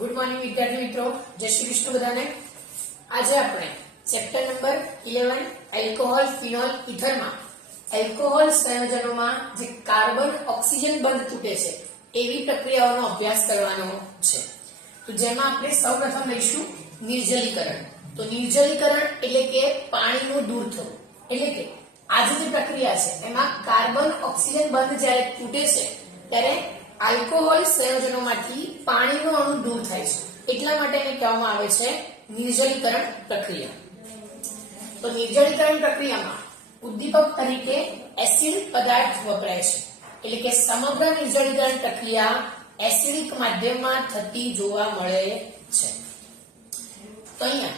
Good morning વિદ્યાર્થી મિત્રો. જય શ્રી કૃષ્ણ બધાને. આજે આપણે ચેપ્ટર નંબર 11 એલ્કોહોલ ફિનોલ ઇથરમાં એલ્કોહોલ સંયોજનોમાં જે કાર્બન ઓક્સિજન બંધ તૂટે છે, એવી પ્રક્રિયાઓનો અભ્યાસ કરવાનો છે. તો જેમાં આપણે સૌપ્રથમ લઈશું નિર્જલીકરણ. તો નિર્જલીકરણ એટલે કે પાણીનું દૂર થવું એટલે કે આજે જે પ્રક્રિયા છે, એમાં કાર્બન ઓક્સિજન બંધ જ્યારે તૂટે છે, ત્યારે આલ્કોહોલ સંયોજનોમાંથી પાણીનો અણુ દૂર થાય છે. એટલા માટે એને કહેવામાં આવે છે નિર્જલીકરણ પ્રક્રિયા. તો નિર્જલીકરણ પ્રક્રિયામાં ઉદ્દીપક તરીકે એસિડ પદાર્થ વપરાય છે. એટલે કે સમગ્ર નિર્જલીકરણ પ્રક્રિયા એસિડિક માધ્યમમાં થતી જોવા મળે છે. તો અહીંયા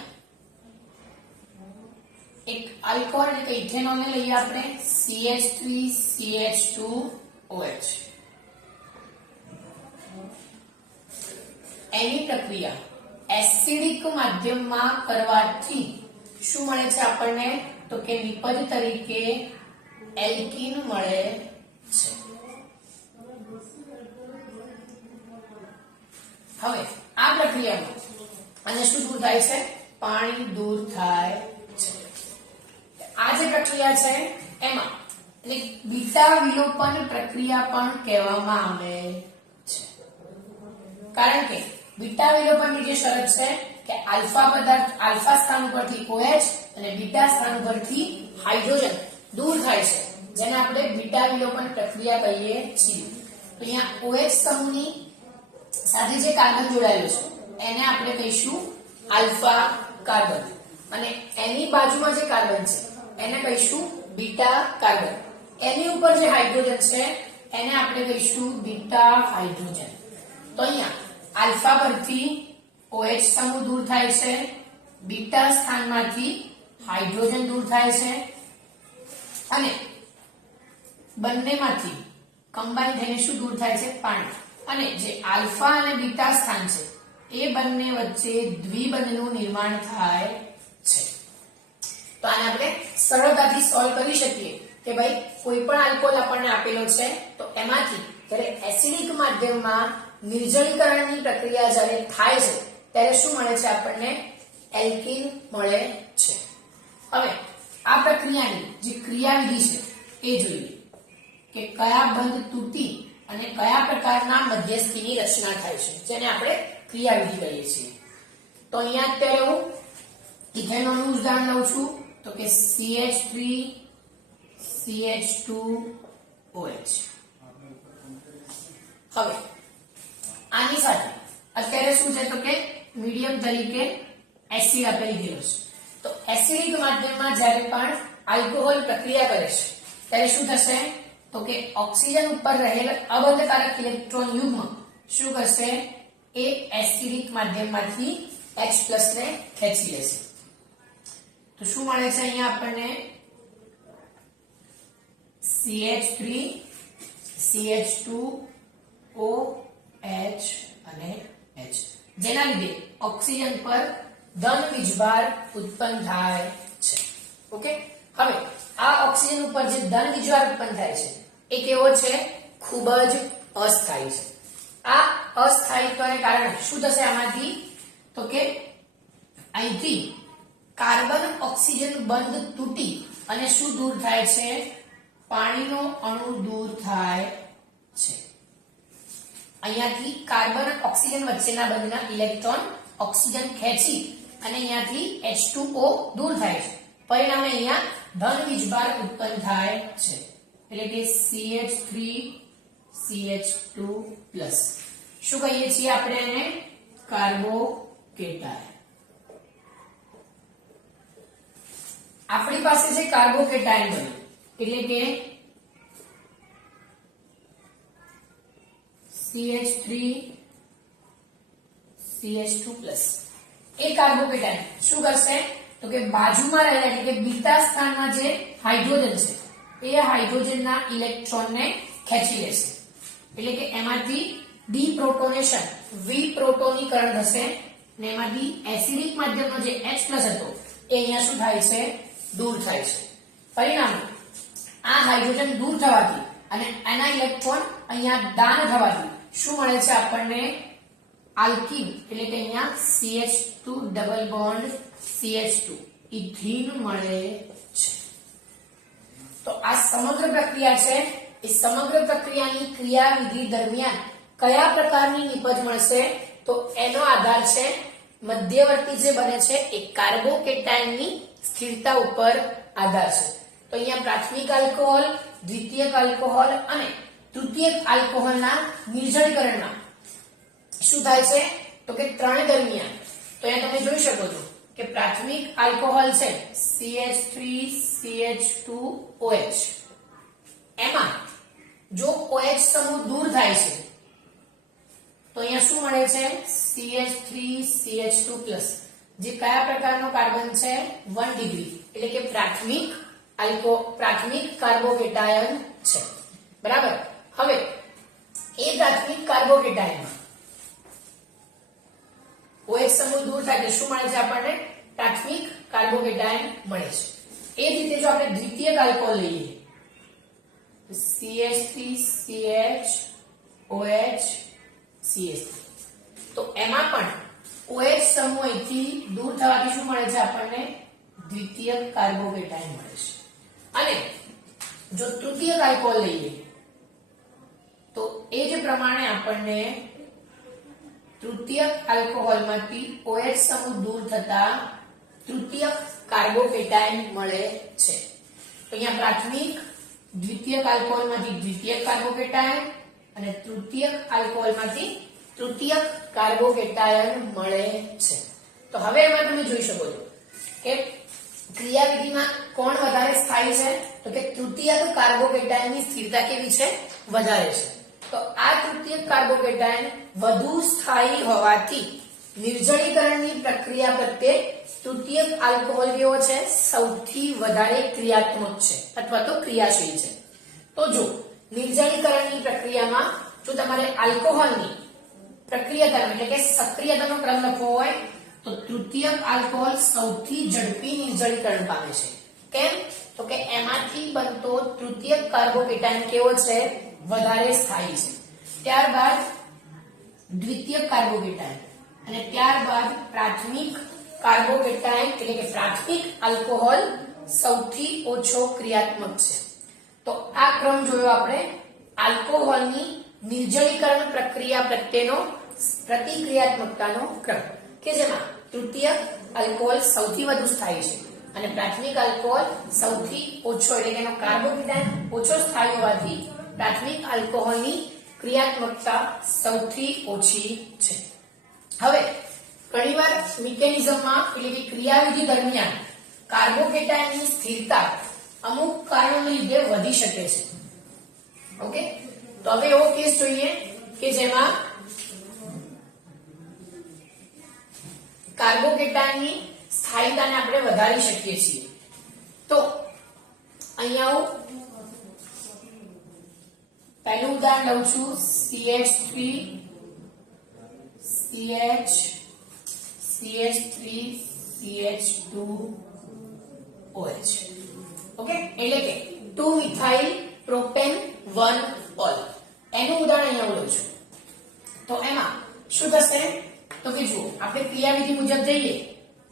એક આલ્કોહોલ એટલે ઇથેનોલને લઈએ આપણે CH3CH2OH એની પ્રક્રિયા એસિડિક માધ્યમમાં કરવાથી શું મળે છે આપણને? તો કે નિપજ તરીકે એલ્કીન મળે છે. હવે આ પ્રક્રિયામાં અને શું દૂર થાય છે? પાણી દૂર થાય છે. આ જે પ્રક્રિયા છે, એમાં એટલે બીટા વિલોપન પ્રક્રિયા પણ કહેવામાં આવે છે. કારણ કે બીટા વિલોપનની જે શરત છે કે આલ્ફા પદાર્થ, આલ્ફા સ્થાન ઉપરથી OH અને બીટા સ્થાન ઉપરથી હાઇડ્રોજન દૂર થાય છે, જેને આપણે બીટા વિલોપન પ્રક્રિયા કહીએ છીએ. તો અહીંયા OH સમૂહની સાથે જે કાર્બન જોડાયેલું છે, એને આપણે કહીશું આલ્ફા કાર્બન. અને એની બાજુમાં જે કાર્બન છે, એને કહીશું બીટા કાર્બન. એની ઉપર જે હાઇડ્રોજન છે, એને આપણે કહીશું બીટા હાઇડ્રોજન. તો અહીંયા આલ્ફા પરથી OH સમૂહ દૂર થાય છે. બીટા સ્થાનમાંથી હાઇડ્રોજન દૂર થાય છે. અને બંનેમાંથી કમ્બાઈન થઈને શું દૂર થાય છે? પાણી. અને જે આલ્ફા અને બીટા સ્થાન છે, એ બંને વચ્ચે દ્વિબંધનું નિર્માણ થાય છે. તો આને આપણે સરળતાથી સોલ્વ કરી શકીએ કે ભાઈ કોઈ પણ આલ્કોહોલ આપણને આપેલો છે, તો એમાંથી જ્યારે એસિડિક માધ્યમમાં નિર્જલીકરણની પ્રક્રિયા જ્યારે થાય છે, ત્યારે શું મળે છે આપણને? એલ્કિન મળે છે. હવે, આ પ્રક્રિયાની જે ક્રિયાવિધિ છે, એ જોઈએ કે કયા બંધ તૂટી અને કયા પ્રકારના મધ્યસ્થીની રચના થાય છે, જેને આપણે ક્રિયાવિધિ કહીએ છીએ. તો અહીંયા અત્યારે હું ઇથેનોલનું ઉદાહરણ લઉં છું. તો કે CH3 CH2OH હવે આની સાથે અત્યારે શું છે તો કે મીડિયમ તરીકે એસિડ આપેલી ગયેલો છે તો એસિડિક માધ્યમમાં જ્યારે પણ આલ્કોહોલ પ્રક્રિયા કરે છે ત્યારે શું થશે તો કે ઓક્સિજન ઉપર રહેલ અબંધકારક ઇલેક્ટ્રોન યુગ્મ શું કરશે એ એસિડિક માધ્યમમાંથી H ને ખેંચી લેશે તો શું મળે છે અહીંયા આપણને CH3 CH2 OH અને H. જેના લીધે ઓક્સિજન પર ધન વીજભાર ઉત્પન્ન થાય છે. ઓકે હવે, આ ઓક્સિજન ઉપર જે ધન વીજભાર ઉત્પન્ન થાય છે, એ કેવો છે? ખૂબ જ અસ્થાયી છે. આ અસ્થાયીત્વને કારણે શું થશે આમાંથી? તો કે અહીંથી કાર્બન ઓક્સિજન બંધ તૂટી અને શું દૂર થાય છે? પાણીનો અણુ દૂર થાય અહીંયાથી કાર્બન ઓક્સિજન વચ્ચેના બંધના ઇલેક્ટ્રોન ઓક્સિજન ખેંચી અને અહીંયાથી H2O દૂર થાય છે. પરિણામે અહીંયા ધન વીજભાર ઉત્પન્ન થાય છે. એટલે કે CH3 CH2 શું કહીએ છીએ આપણે એને? કાર્બોકેટાયન આપણી પાસે જે કાર્બોકેટાયન એટલે કે CH3 CH2 એ કાર્બોકેટાઇન શું કરશે? તો કે બાજુમાં રહેલા એટલે કે બીટા સ્થાનમાં જે હાઇડ્રોજન છે, એ હાઇડ્રોજનના ઇલેક્ટ્રોનને ખેંચી લેશે. એટલે કે એમાંથી ડીપ્રોટોનેશન વિપ્રોટોનીકરણ થશે અને એમાંથી એસિડિક માધ્યમનો જે H હતો, એ અહીંયા શું થાય છે? દૂર થાય છે. પરિણામે, આ હાઇડ્રોજન દૂર થવાથી અને એના ઇલેક્ટ્રોન અહીંયા દાન થવાથી શું મળે છે આપણને? આલ્કીન, એટલે કે અહીંયા CH two double bond CH2 ethene મળે છે. તો આ સમગ્ર પ્રક્રિયા છે. એ સમગ્ર પ્રક્રિયાની ક્રિયાવિધિ દરમિયાન કયા પ્રકારની નિપજ મળશે? તો એનો આધાર છે મધ્યવર્તી જે બને છે એ કાર્બોકેટાઇનની સ્થિરતા ઉપર આધાર છે. તો અહીંયા પ્રાથમિક આલ્કોહોલ, દ્વિતીયક આલ્કોહોલ અને તૃતીયક આલ્કોહોલના નિર્જળીકરણમાં શું થાય છે? તો કે ત્રણ દરમિયાન. તો અહીંયા તમે જોઈ શકો છો કે પ્રાથમિક આલ્કોહોલ છે CH3CH2OH એમાં જો OH સમૂહ દૂર થાય છે, તો અહીંયા શું મળે છે? CH3CH2 જે કયા પ્રકારનો કાર્બન છે? 1 ડિગ્રી એટલે કે પ્રાથમિક આલ્કો, પ્રાથમિક કાર્બોકેટાયન છે. બરાબર? હવે, એ પ્રાથમિક કાર્બોકેટાયનમાં OH સમૂહ દૂર થાય એટલે શું મળે છે આપણને? પ્રાથમિક કાર્બોકેટાયન મળે છે. એ રીતે જો આપણે દ્વિતીયક આલ્કોહોલ લઈએ CH3CH OH CH તો એમાં પણ OH સમૂહ અહીંથી દૂર થવાથી શું મળે છે આપણને? દ્વિતીયક કાર્બોકેટાયન મળે છે. અને જો તૃતીયક આલ્કોહોલ લઈએ તો એ જ પ્રમાણે આપણને તૃતીયક આલ્કોહોલમાંથી ઓએચ સમૂહ દૂર થતા તૃતીયક કાર્બોકેટાયન મળે છે. અહીંયા પ્રાથમિક દ્વિતીયક આલ્કોહોલમાંથી દ્વિતીયક કાર્બોકેટાયન અને તૃતીયક આલ્કોહોલમાંથી તૃતીયક કાર્બોકેટાયન મળે છે. તો હવે એમાં તમે જોઈ શકો છો કે ક્રિયાવિધિમાં કોણ વધારે સ્થાયી છે? તો કે તૃતીયક કાર્બોકેટાયનની સ્થિરતા કેવી છે? વધારે છે. તો આ તૃતીયક કાર્બોકેટાયન વધુ સ્થાયી હોવાથી નિર્જળીકરણની પ્રક્રિયા પ્રત્યે તૃતીયક આલ્કોહોલ કેવો છે? સૌથી વધારે ક્રિયાત્મક છે, અથવા તો ક્રિયાશીલ છે. તો જો નિર્જળીકરણની પ્રક્રિયામાં જો તમારે આલ્કોહોલની પ્રક્રિયાધર્મ એટલે કે સક્રિયતાનો ક્રમ લખવો હોય, તો તૃતીયક આલ્કોહોલ સૌથી ઝડપી નિર્જળીકરણ પામે છે. કેમ? તો કે એમાંથી બનતો તૃતીયક કાર્બોકેટાયન કેવો છે? વધારે સ્થાયી છે. ત્યારબાદ દ્વિતીય કાર્બોકેટાયન અને ત્યારબાદ પ્રાથમિક કાર્બોકેટાયન એટલે કે પ્રાથમિક આલ્કોહોલ સૌથી ઓછો ક્રિયાત્મક છે. તો આ ક્રમ જોયો આપણે. આલ્કોહોલની નિર્જલીકરણ પ્રક્રિયા પ્રત્યેનો પ્રતિક્રિયાત્મકતાનો ક્રમ, કે જેમાં તૃતીય આલ્કોહોલ સૌથી વધુ સ્થાયી છે અને પ્રાથમિક આલ્કોહોલ સૌથી ઓછો, એટલે કે એનો કાર્બોકેટાયન ઓછો સ્થાયી હોવાથી પ્રાથમિક આલ્કોહોલની ક્રિયાત્મકતા સૌથી ઓછી છે. હવે, ઘણીવાર મિકેનિઝમમાં એટલે કે ક્રિયાવિધિ દરમિયાન કાર્બોકેટાયનની સ્થિરતા અમુક કારણોને લીધે વધી શકે છે. ઓકે? તો હવે એવો કેસ જોઈએ કે જેમાં કાર્બોકેટાયનની સ્થાયીતાને આપણે વધારી શકીએ છીએ. તો, અહીંયા હું પહેલું ઉદાહરણ લઉં છું. CH three CH CH three CH two OH okay એટલે કે two methyl propane one ol એનું ઉદાહરણ અહીંયા લઉં છું. તો એમાં શું થશે? તો કે જુઓ, આપણે ક્રિયાવિધિ મુજબ જઈએ,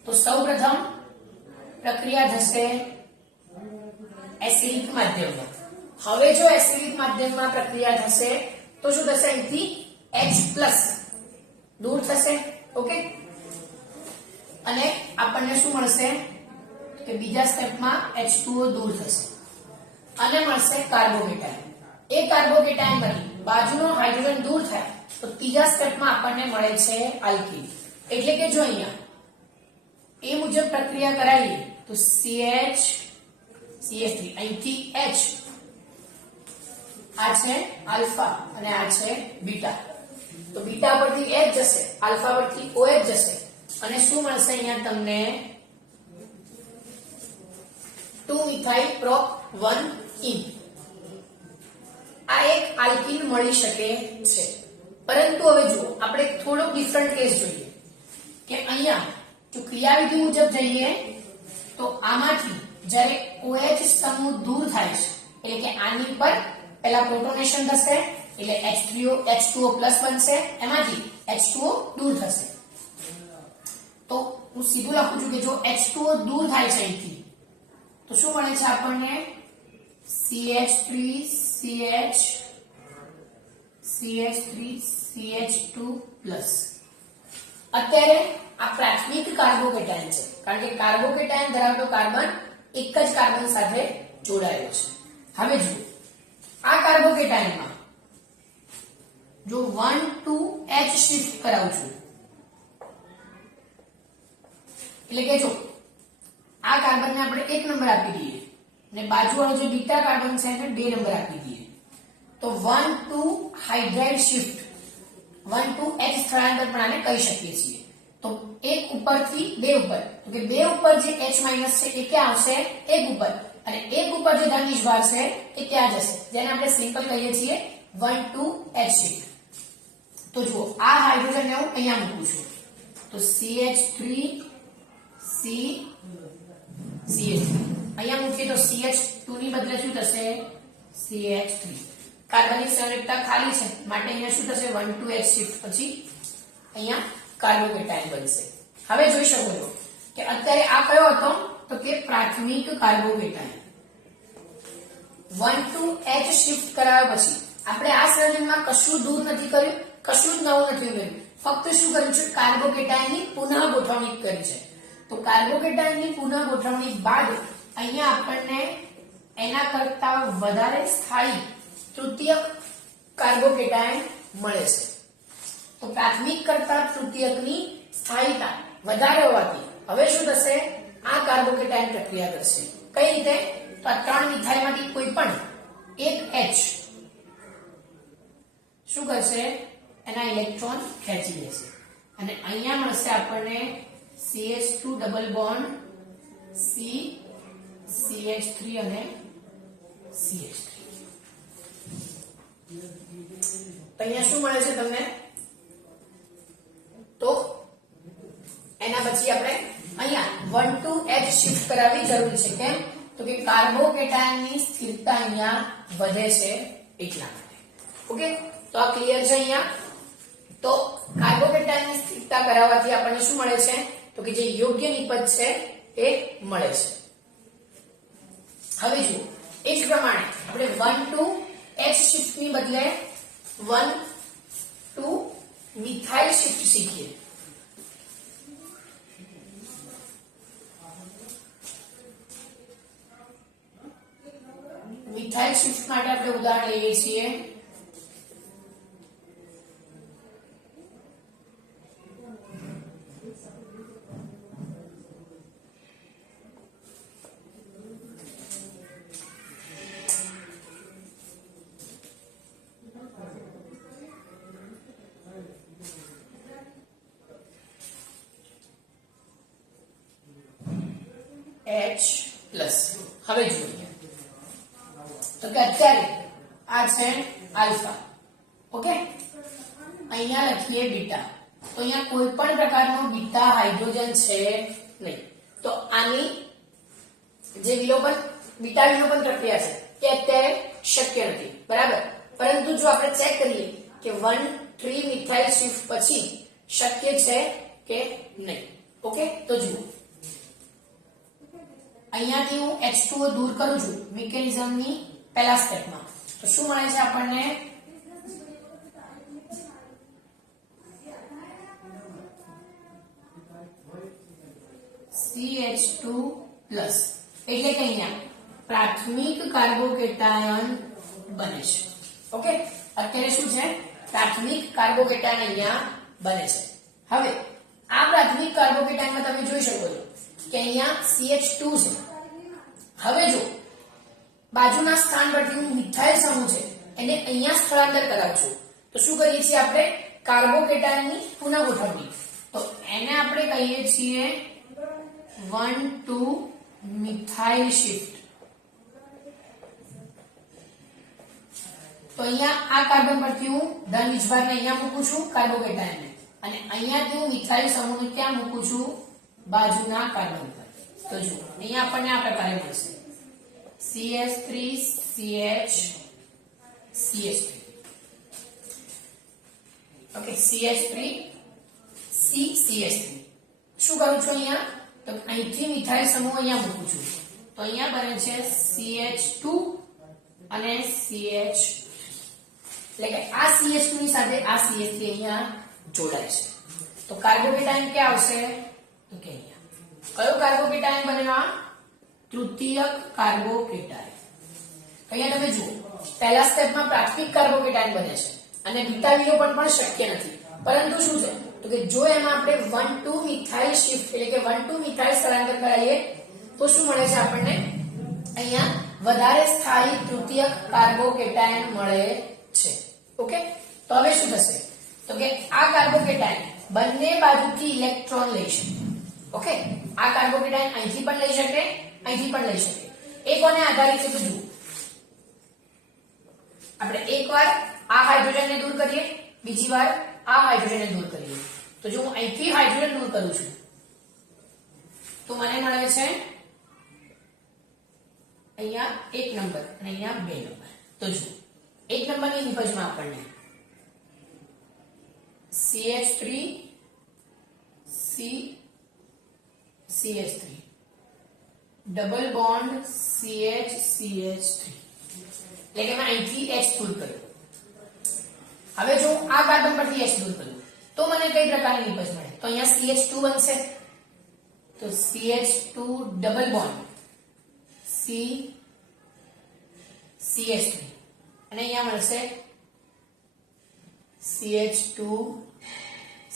તો સૌપ્રથમ પ્રક્રિયા થશે એસિડિક માધ્યમમાં. હવે જો એસિડિક માધ્યમમાં પ્રક્રિયા થશે, તો શું થશે અહીંથી? પ્લસ દૂર થશે. ઓકે અને આપણને શું મળશે? કે બીજા સ્ટેપમાં H2O દૂર થશે. અને મળશે કાર્બોકેટાયન. એ કાર્બોકેટાયનમાંથી બાજુનો હાઇડ્રોજન દૂર થાય, તો ત્રીજા સ્ટેપમાં આપણને મળે છે આલ્કીન. એટલે કે જો અહીંયા એ મુજબ પ્રક્રિયા કરાવીએ તો સીએચ સીએચ થ્રી અહીંથી H આ છે આલ્ફા અને આ છે બીટા. તો બીટા પરથી H જશે, આલ્ફા પરથી OH જશે. અને શું મળશે અહીંયા તમને? 2 મિથાઇલ પ્રોપ વન ઇન આ એક આલ્કિન મળી શકે છે. પરંતુ હવે જુઓ, આપણે થોડો ડિફરન્ટ કેસ જોઈએ. કે અહીંયા, જો ક્રિયાવિધિ મુજબ જઈએ, તો આમાંથી જ્યારે OH સમૂહ દૂર થાય છે, એટલે કે આની પર પહેલા પ્રોટોનેશન થશે, એટલે H3O H2O પ્લસ બનશે, એમાંથી H2O દૂર થશે. તો હું સીધું લખું છું કે જો H2O દૂર થાય છે અહીંથી, તો શું મળે છે આપણને? CH3 CH CH3 CH2 plus અત્યારે આ પ્રાથમિક કાર્બોકેટાયન છે. કારણ કે કાર્બોકેટાયન ધરાવતો કાર્બન એક જ કાર્બન સાથે જોડાયેલો છે. હવે જુઓ. આ કાર્બોકેટાયનમાં જો 1 2 H શિફ્ટ કરાવું છું. એટલે કે જો, આ કાર્બનને આપણે એક નંબર આપી દઈએ અને બાજુવાળો જે બીટા કાર્બન છે એને બે નંબર આપી દઈએ. તો 1 2 હાઇડ્રાઇડ શિફ્ટ 1 2 H સ્થળાંતર પણ આને કહી શકીએ છીએ. તો એક ઉપરથી બે ઉપર. તો કે બે ઉપર જે H માઇનસ છે એ ક્યાં આવશે? એક ઉપર. અને એક ઉપર જે ધન ભાર છે એ ક્યાં જશે. જેને આપણે સિમ્પલ કહીએ છીએ 1 2 H શિફ્ટ તો જુઓ, આ હાઇડ્રોજનને હું અહીંયા મૂકું છું. તો CH3 C CH3 અહીંયા મૂકીએ તો CH2 ની બદલે શું થશે? CH3 કાર્બનિક સંયુક્તતા ખાલી છે. માટે અહીંયા શું થશે? વન ટુ એચ શિફ્ટ પછી અહીંયા કાર્બોકેટાયન બનશે. હવે જોઈ શકો છો કે અત્યારે આ કયો હતો? તો કે પ્રાથમિક carbocation one two H shift કરાવ્યા પછી, આપણે આ સંયોજનમાં કશું દૂર નથી કર્યું, કશું જ નવું નથી કર્યું. ફક્ત શું કર્યું છે? કાર્બોકેટાયનની પુનઃ ગોઠવણી કરી છે. તો કાર્બોકેટાયનની પુનઃ ગોઠવણી બાદ અહીંયા આપણને એના કરતા વધારે સ્થાયી તૃતીયક કાર્બોકેટાયન મળે છે. તો પ્રાથમિક કરતા તૃતીયકની સ્થાયીતા વધારે હોવાથી હવે શું થશે? આ કાર્બોકેટાયન પ્રક્રિયા કરશે કઈ રીતે? તો આ ત્રણ મિથાઇલમાંથી કોઈ પણ. એક H. શું કરશે? એના ઇલેક્ટ્રોન ખેંચી લેશે. અને અહીંયા મળશે આપણને CH2 double bond C CH3 અને CH3 તો અહીંયા શું મળે છે તમને? તો એના પછી આપણે અહીંયા 1 to H શિફ્ટ કરાવવી જરૂરી છે, કેમ? તો કે કાર્બોકેટાયનની સ્થિરતા અહીંયા વધે છે એટલા માટે. ઓકે? તો આ ક્લિયર છે અહીંયા? તો કાર્બોકેટાયનની સ્થિરતા કરાવવાથી આપણને શું મળે છે? તો કે જે યોગ્ય નિપજ છે એ મળે છે. હવે જુઓ, એ જ પ્રમાણે આપણે 1 ટુ H શિફ્ટની બદલે 1 ટુ મિથાઇલ શિફ્ટ શીખીએ. મિથાઇલ શિફ્ટ માટે આપણે ઉદાહરણ લઈએ છીએ. H પ્લસ હવે જોઈએ. તો કે અત્યારે આ છે આલ્ફા ઓકે અહીંયા લખીએ બીટા તો અહીંયા કોઈ પણ પ્રકારનો બીટા હાઇડ્રોજન છે નહીં તો આની જે વિલોપન બીટા વિલોપન પ્રક્રિયા છે એ અત્યારે શક્ય નથી બરાબર પરંતુ જો આપણે ચેક કરીએ કે 1 3 મિથાઇલ શિફ્ટ પછી શક્ય છે કે નહીં ઓકે તો જુઓ અહીંયાથી હું H2O દૂર કરું છું મિકેનિઝમની પહેલા સ્ટેપમાં. તો શું મળે છે આપણને? CH2 પ્લસ એટલે કે અહીંયા પ્રાથમિક કાર્બોકેટાયન બને છે. ઓકે અત્યારે શું છે? પ્રાથમિક કાર્બોકેટાયન અહીંયા બને છે. હવે, આ પ્રાથમિક કાર્બોકેટાયનમાં તમે જોઈ શકો છો કે અહીંયા CH2 છે. હવે જો બાજુના સ્થાન પરથી હું મિથાઇલ સમૂહ છે, એને અહીંયા સ્થળાંતર કરાવશું. તો શું કરીએ છીએ આપણે? કાર્બોકેટાયનની પુનઃગોઠવણી. તો એને આપણે કહીએ છીએ વન, ટુ, મિથાઇલ શિફ્ટ. તો અહીંયા આ કાર્બન પરથી હું ધન વીજભારને અહીંયા મૂકું છું, કાર્બોકેટાયનને. અને અહીંયાથી હું મિથાઇલ સમૂહને ક્યાં મૂકું છું? બાજુના કાર્બન પર. તો જુઓ, અહીંયા આપણને આ પ્રકારે મળશે. CH3 CH CH3 okay CH3 C CH3 શું કરું છું અહીંયા તો અહીંથી મિથાઇલ સમૂહ અહીંયા મૂકું છું તો અહીંયા બને છે CH2 અને CH એટલે કે આ CH2 ની સાથે આ CH3 અહીંયા જોડાય છે તો કાર્બોકેટાયન ક્યાં આવશે તો કે અહીંયા કયો કાર્બોકેટાયન બન્યો આ તૃતીયક કાર્બોકેટાયન અહીંયા તમે જુઓ, પહેલા સ્ટેપમાં પ્રાથમિક કાર્બોકેટાયન બને છે અને બીટા વિલોપન પણ શક્ય નથી. પરંતુ શું છે? તો કે જો એમાં આપણે 1 2 મિથાઇલ શિફ્ટ એટલે કે 1 2 મિથાઇલ સ્થળાંતર કરાવીએ તો શું મળે છે આપણને? અહીંયા વધારે સ્થાયી તૃતીયક કાર્બોકેટાયન મળે છે. ઓકે? તો હવે શું થશે? તો કે આ કાર્બોકેટાયન બંને બાજુથી ઇલેક્ટ્રોન લઈ શકે. ઓકે? આ કાર્બોકેટાયન અહીંથી પણ લઈ શકે અહીંથી પણ લઈ શકે. એ કોને આધારિત છે તો જુઓ આપણે એકવાર આ હાઇડ્રોજનને દૂર કરીએ, બીજી વાર આ હાઇડ્રોજનને દૂર કરીએ. તો જો હું અહીંથી હાઇડ્રોજન દૂર કરું છું, તો મને મળે છે અહીંયા એક નંબર અને અહીંયા બે નંબર. તો જુઓ એક નંબરની નિપજમાં આપણને CH3 C CH3 double bond CH CH3 એટલે કે મેં અહીંથી H દૂર કર્યું. હવે જો આ કાર્બન પરથી H દૂર કર્યું, તો મને કઈ પ્રકારની નિપજ મળે? તો અહીંયા CH2 બનશે. તો CH2 double bond C CH3 અને અહીંયા મળશે CH2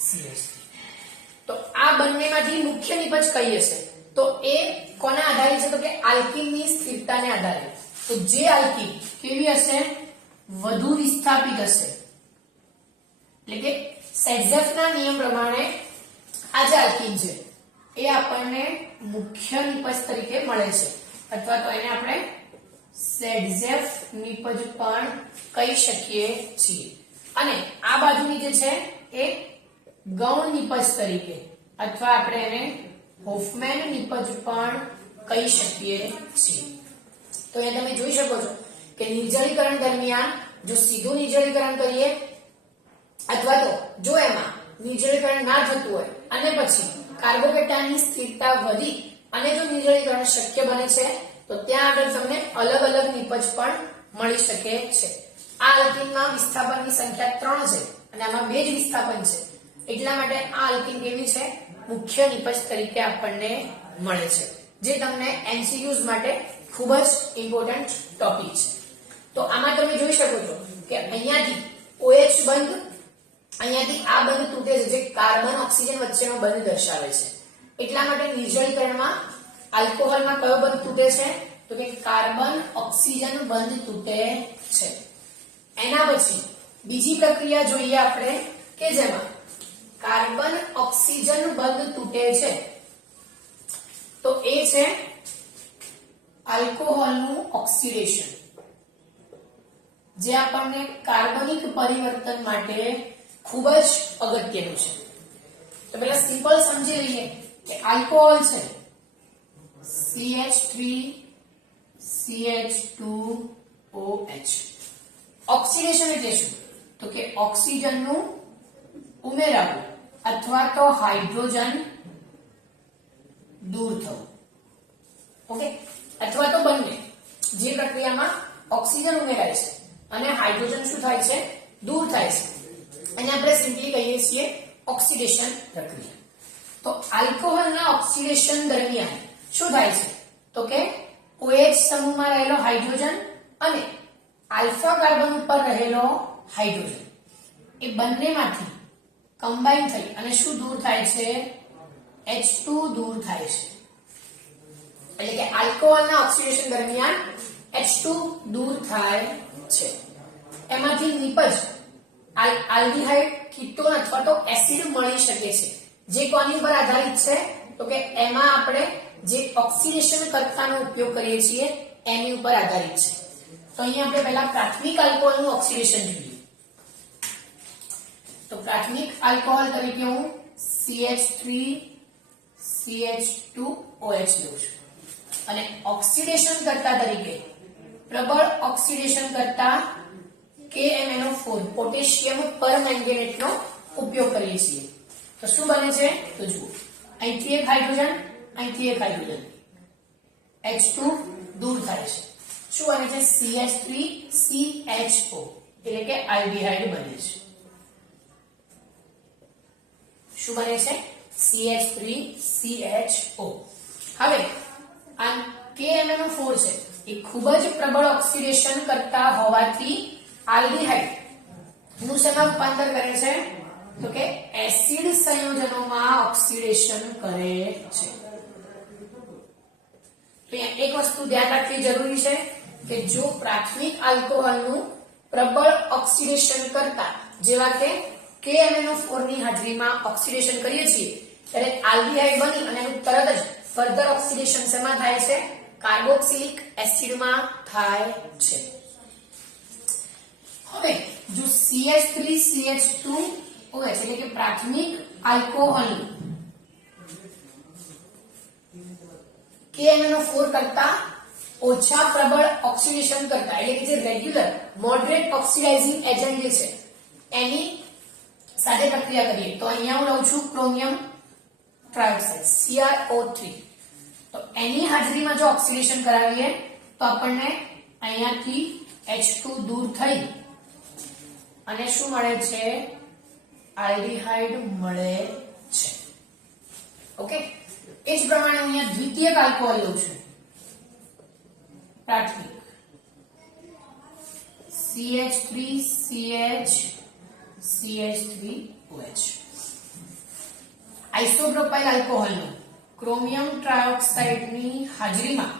CH3 તો આ બંનેમાંથી મુખ્ય નિપજ કઈ હશે? તો એ કોના આધારે છે? તો કે આલ્કીનની સ્થિરતાને આધારે. તો જે આલ્કીન કેવી હશે? વધુ વિસ્થાપિત હશે. એટલે કે સેડઝેફના નિયમ પ્રમાણે આ જે આલ્કીન છે, એ આપણને મુખ્ય નિપજ તરીકે મળે છે. અથવા તો એને આપણે સેડઝેફ નિપજ પણ કહી શકીએ છીએ. અને આ બાજુની જે છે, એ ગૌણ નિપજ તરીકે. અથવા આપણે એને હોફમેન નિપજ પણ કહી શકીએ છીએ. તો એ તમે જોઈ શકો છો કે નિર્જલીકરણ દરમિયાન જો સીધું નિર્જલીકરણ કરીએ, અથવા તો જો એમાં નિર્જલીકરણ ના થતું હોય, અને પછી કાર્બોકેટાની સ્થિરતા વધી અને જો નિર્જલીકરણ શક્ય બને છે, તો ત્યાં આગળ તમને અલગ અલગ નિપજ પણ મળી શકે છે. આ અલ્કીનમાં વિસ્થાપનની સંખ્યા ત્રણ છે, અને આમાં બે જ વિસ્થાપન છે. એટલા માટે આ અલ્કીન કેવી છે? મુખ્ય નિપજ તરીકે આપણને મળે છે, જે તમને એનસીયુઝ માટે ખૂબ જ ઇમ્પોર્ટન્ટ ટોપિક છે. તો આમાં તમે જોઈ શકો છો કે અહીંયાથી ઓએચ બંધ, અહીંયાથી આ બંધ તૂટે છે, જે કાર્બન ઓક્સિજન વચ્ચેનો બંધ દર્શાવે છે. એટલા માટે નિર્જળીકરણમાં આલ્કોહોલમાં કયો બંધ તૂટે છે? તો કે કાર્બન ઓક્સિજન બંધ તૂટે છે. એના પછી બીજી પ્રક્રિયા જોઈએ આપણે કે જેમાં કાર્બન ઓક્સિજન બંધ તૂટે છે. તો એ છે આલ્કોહોલનું ઓક્સિડેશન. જે આપણને કાર્બનિક પરિવર્તન માટે ખૂબ જ અગત્યનું છે. તો પેલા સિમ્પલ સમજી લઈએ કે આલ્કોહોલ છે. CH3 CH2OH ઓક્સિડેશન એટલે શું? તો કે ઓક્સિજનનું ઉમેરાવું. અથવા તો હાઇડ્રોજન દૂર થવું. ઓકે? અથવા તો બંને. જે પ્રક્રિયામાં ઓક્સિજન ઉમેરાય છે અને હાઇડ્રોજન શું થાય છે? દૂર થાય છે. અને આપણે સિમ્પલી કહીએ છીએ ઓક્સિડેશન પ્રક્રિયા. તો આલ્કોહોલના ઓક્સિડેશન દરમિયાન શું થાય છે? તો કે OH સમૂહમાં રહેલો હાઇડ્રોજન અને આલ્ફા કાર્બન ઉપર રહેલો હાઇડ્રોજન. એ બંનેમાંથી કમ્બાઈન થઈ અને શું દૂર થાય છે? H2 દૂર થાય છે. એટલે કે આલ્કોહોલના ઓક્સિડેશન દરમિયાન H2 દૂર થાય છે. એમાંથી નિપજ, આલ- આલ્ડીહાઇડ, કીટોન અથવા તો એસિડ મળી શકે છે. જે કોની ઉપર આધારિત છે? તો કે એમાં આપણે જે ઓક્સિડેશન કરતાનો ઉપયોગ કરીએ છીએ, એની ઉપર આધારિત છે. તો અહીંયા આપણે પહેલા પ્રાથમિક આલ્કોહોલનું ઓક્સિડેશન જોઈએ. તો પ્રાથમિક આલ્કોહોલ તરીકે હું CH3 CH2OH લઉં છું. અને ઓક્સિડેશન કરતા તરીકે, પ્રબળ ઓક્સિડેશન કરતા KMnO4 પોટેશિયમ પરમેંગેનેટનો ઉપયોગ કરીએ છીએ. તો શું બને છે? તો જુઓ. અહીંથી એક હાઇડ્રોજન, અહીંથી એક હાઇડ્રોજન. H2 દૂર થાય છે. શું બને છે? CH3CHO એટલે કે આલ્ડિહાઇડ બને છે. શું બને છે? CH3CHO હવે આ KMnO4 છે. એ ખૂબ જ પ્રબળ ઓક્સિડેશન કરતા હોવાથી આલ્ડીહાઇડનું શેમાં રૂપાંતર કરે છે? તો કે એસિડ સંયોજનોમાં ઓક્સિડેશન કરે છે. તો એક વસ્તુ ધ્યાન રાખવી જરૂરી છે કે જો પ્રાથમિક આલ્કોહોલનું પ્રબળ ઓક્સિડેશન કરતા, જેવા કે KMnO4 ની હાજરીમાં ઓક્સિડેશન કરીએ છીએ. ત્યારે આલ્ડીહાઇડ બની અને એનું તરત જ ફર્ધર ઓક્સિડેશન શેમાં થાય છે? કાર્બોક્સિલિક એસિડમાં થાય છે. હવે, જો CH3CH2 OH એટલે કે પ્રાથમિક આલ્કોહોલ KMnO4 કરતા ઓછા પ્રબળ ઓક્સિડેશન કરતા, એટલે કે જે રેગ્યુલર મોડરેટ ઓક્સિડાઇઝિંગ એજન્ટ છે, એની સાથે પ્રક્રિયા કરીએ તો અહીંયા હું લઉં છું ક્રોમિયમ ટ્રાયોક્સાઇડ CrO3 તો એની હાજરીમાં જો ઓક્સિડેશન કરાવીએ તો આપણને અહીંયાથી H2 દૂર થઈ અને શું મળે છે આલ્ડીહાઇડ મળે છે ઓકે એ જ પ્રમાણે હું અહીંયા દ્વિતીય આલ્કોહોલ લઉં છું. પ્રાથમિક. CH3CH CH3OH આઇસોપ્રોપાઇલ આલ્કોહોલનું ક્રોમિયમ ટ્રાયોક્સાઇડની હાજરીમાં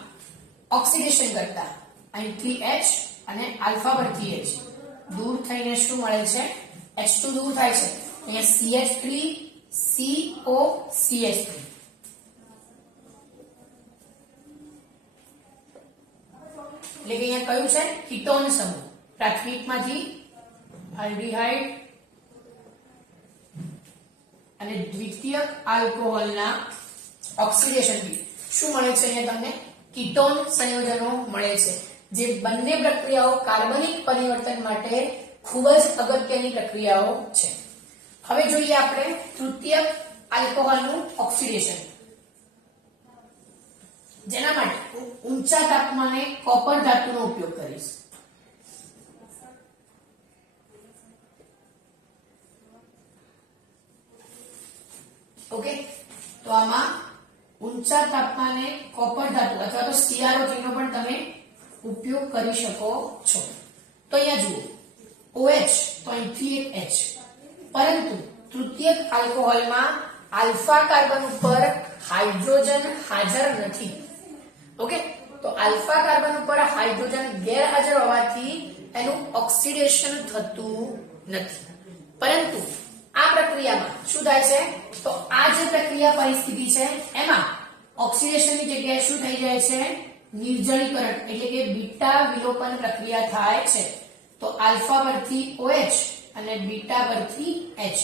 ઓક્સિડેશન કરતા અહીંથી H અને આલ્ફા પરથી H દૂર થઈને શું મળે છે? H2 દૂર થાય છે. અહીંયા CH3 CO CH3 એટલે કે અહીંયા કયું છે? કીટોન સમૂહ. પ્રાથમિકમાંથી આલ્ડીહાઇડ અને દ્વિતીય આલ્કોહોલના ઓક્સિડેશનથી શું મળે છે અહીંયા તમને? કીટોન સંયોજનો મળે છે, જે બંને પ્રક્રિયાઓ કાર્બનિક પરિવર્તન માટે ખૂબ જ અગત્યની પ્રક્રિયાઓ છે. હવે જોઈએ આપણે તૃતીય આલ્કોહોલનું ઓક્સિડેશન. જેના માટે ઊંચા તાપમાને કોપર ધાતુનો ઉપયોગ કરીશ. ઓકે? તો આમાં ઊંચા તાપમાને કોપર ધાતુ અથવા તો CrO3 નો પણ તમે ઉપયોગ કરી શકો છો. તો અહીંયા જુઓ. OH તો અહીંથી એક H. પરંતુ તૃતીયક આલ્કોહોલમાં આલ્ફા કાર્બન ઉપર હાઇડ્રોજન હાજર નથી. ઓકે? તો આલ્ફા કાર્બન ઉપર હાઇડ્રોજન ગેરહાજર હોવાથી એનું ઓક્સિડેશન થતું નથી. પરંતુ આ પ્રક્રિયામાં શું થાય છે? તો આ જે પ્રક્રિયા પરિસ્થિતિ છે, એમાં ઓક્સિડેશનની જગ્યાએ શું થઈ જાય છે? નિર્જળીકરણ, એટલે કે બીટા વિલોપન પ્રક્રિયા થાય છે. તો આલ્ફા પરથી OH અને બીટા પરથી H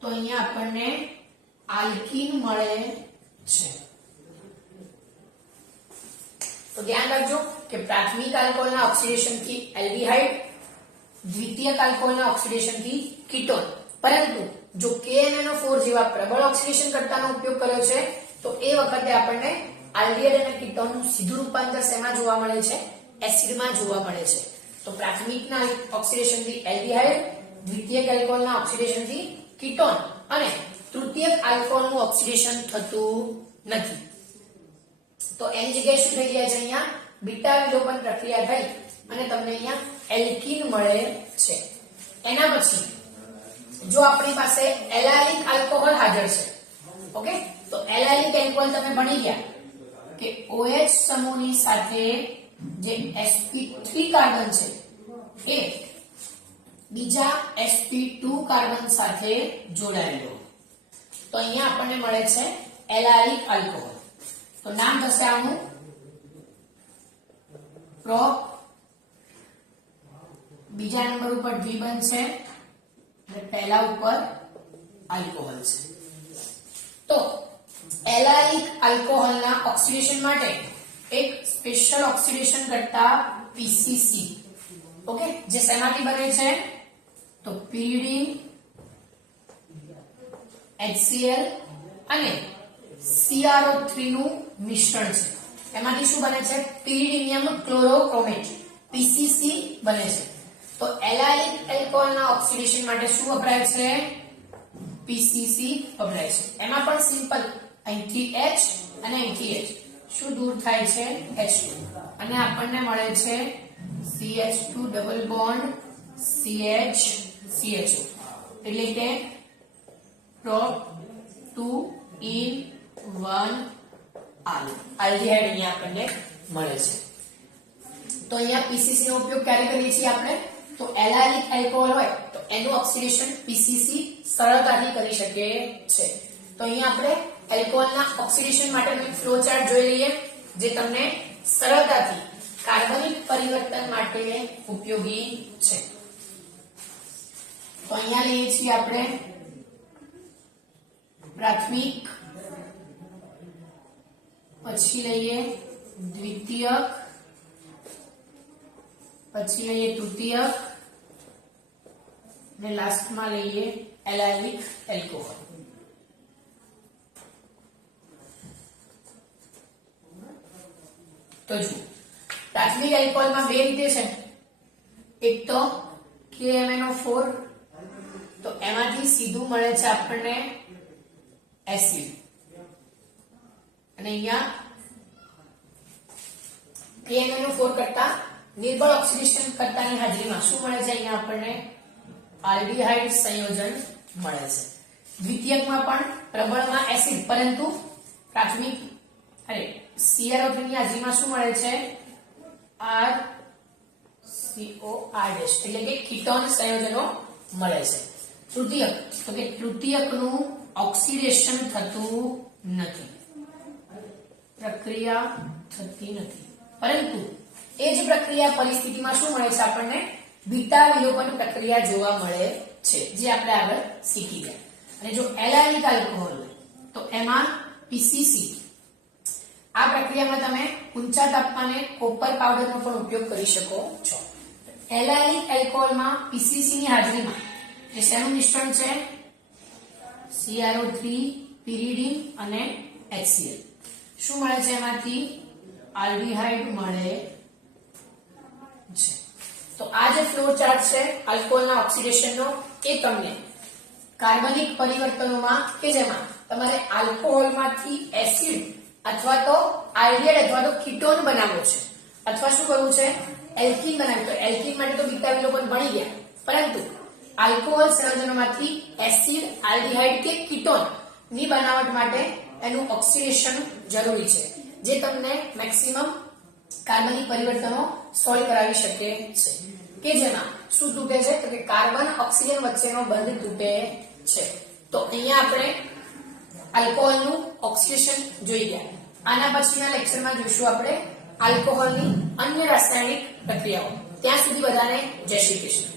તો અહીંયા આપણને આલ્કીન મળે છે. તો ધ્યાન રાખજો કે પ્રાથમિક આલ્કોહોલના ઓક્સિડેશનથી એલ્ડિહાઇડ, દ્વિતીયક આલ્કોહોલના ઓક્સિડેશનથી કીટોન. પરંતુ જો KMnO4 જેવા પ્રબળ ઓક્સિડેશન કરતાનો ઉપયોગ કર્યો છે, તો એ વખતે આપણને આલ્ડિહાઇડ અને કીટોનનું સીધું રૂપાંતર શેમાં જોવા મળે છે? એસિડમાં જોવા મળે છે. તો પ્રાથમિકના ઓક્સિડેશનથી એલ્ડિહાઇડ દ્વિતીયક એલ્કોહોલના ઓક્સિડેશનથી કીટોન અને તૃતીયક આલ્કોહોલનું ઓક્સિડેશન થતું નથી. તો એની જગ્યાએ શું થઈ ગયા છે અહીંયા? બીટા વિલોપન પ્રક્રિયા થઈ અને તમને અહીંયા એલ્કીન મળે છે. એના પછી જો આપણી પાસે એલાલિક આલ્કોહોલ હાજર છે, ઓકે? તો એલાલિક એલ્કોહોલ તમે ભણી ગયા કે OH સમૂહની સાથે જે sp3 કાર્બન છે, એ બીજા sp2 કાર્બન સાથે જોડાયેલો. તો અહીંયા આપણને મળે છે એલાલિક આલ્કોહોલ તો નામ થશે આનું. પ્રો બીજા નંબર ઉપર દ્વિબંધ છે. પહેલા ઉપર આલ્કોહોલ છે. તો એલાઇક આલ્કોહોલના ઓક્સિડેશન માટે એક સ્પેશિયલ ઓક્સિડેશન કરતા પીસીસી ઓકે જે શેમાંથી બને છે? તો પીડી HCl અને CrO3 નું મિશ્રણ છે. એમાંથી શું બને છે? પીરીડિનિયમ ક્લોરોક્રોમેટ PCC બને છે. તો એલાઇલિક એલ્કોહોલના ઓક્સિડેશન માટે શું વપરાય છે? પીસીસી વપરાય છે. એમાં પણ સિમ્પલ. અહીંથી H અને અહીંથી H. શું દૂર થાય છે? H2 અને આપણને મળે છે CH2 double bond CH CHO એટલે કે prop 2 ઇન 1 આલ આલ્ડીહાઇડ અહીંયા આપણને મળે છે. તો અહીંયા પીસીસી નો ઉપયોગ ક્યારે કરીએ છીએ આપણે? તો એલાઇલિક એલ્કોહોલ હોય, તો એનું ઓક્સિડેશન પીસીસી સરળતાથી કરી શકે છે. તો અહીંયા આપણે એલ્કોહોલના ઓક્સિડેશન માટેનો ફ્લો ચાર્ટ જોઈ લઈએ, જે તમને સરળતાથી કાર્બનિક પરિવર્તન માટે ઉપયોગી છે. તો અહીંયા લઈએ છીએ આપણે પ્રાથમિક, પછી લઈએ દ્વિતીયક પછી લઈએ તૃતીયક અને લાસ્ટમાં લઈએ એલાલિક એલ્કોહોલ તો જુઓ, પ્રાથમિક એલ્કોહોલમાં બે રીતે છે. એક તો KMnO4 તો એમાંથી સીધું મળે છે આપણને એસિડ અને અહીંયા KMnO4 કરતા નિર્બળ ઓક્સિડેશન કરતાની હાજરીમાં શું મળે છે અહીંયા આપણને? આલ્ડીહાઇડ સંયોજન મળે છે. દ્વિતીયકમાં પણ પ્રબળમાં એસિડ, પરંતુ પ્રાથમિક, અરે CrO3 ની હાજરીમાં શું મળે છે? આર સીઓ આર ડેશ એટલે કે કીટોન સંયોજનો મળે છે. તૃતીયક, તો કે તૃતીયકનું ઓક્સિડેશન થતું નથી. પ્રક્રિયા થતી નથી. પરંતુ એ જ પ્રક્રિયા પરિસ્થિતિમાં શું મળે છે આપણને? બીટા વિલોપન પ્રક્રિયા જોવા મળે છે, જે આપણે આગળ શીખી ગયા. અને જો એલાઇલિક આલ્કોહોલ તો એમાં પીસીસી. આ પ્રક્રિયામાં તમે ઊંચા તાપમાને કોપર પાવડરનો પણ ઉપયોગ કરી શકો છો. એલાઇલિક એલ્કોહોલમાં પીસીસી ની હાજરીમાં, જે શેનું મિશ્રણ છે? સીઆરો થ્રી પીરીડી અને એચસીએલ. શું મળે છે એમાંથી? આલ્ડીહાઇડ મળે આ જે ફ્લો ચાર્ટ છે આલ્કોહોલના ઓક્સિડેશનનો એ તમને કાર્બનિક પરિવર્તનોમાં કે જેમાં તમારે આલ્કોહોલમાંથી એસિડ અથવા તો આલ્ડિહાઇડ અથવા તો કીટોન બનાવવો છે. અથવા શું કરવું છે? એલ્કિન બનાવ્યું તો એલ્કિન માટે તો બીટા વિલોપન ભણી ગયા. પરંતુ આલ્કોહોલ સંયોજનોમાંથી એસિડ આલ્ડિહાઇડ કે કીટોનની બનાવટ માટે એનું ઓક્સિડેશન જરૂરી છે, જે તમને મેક્સિમમ કાર્બનિક પરિવર્તનો સોલ્વ કરાવી શકે છે. કે જેમાં શું તૂટે છે? તો કે કાર્બન, ઓક્સિજન વચ્ચેનો બંધ તૂટે છે. તો અહીંયા આપણે આલ્કોહોલનું ઓક્સિડેશન જોઈ ગયા. આના પછીના લેક્ચરમાં જોઈશું આપણે આલ્કોહોલની અન્ય રાસાયણિક પ્રક્રિયાઓ. ત્યાં સુધી બધાને જય શ્રી કૃષ્ણ.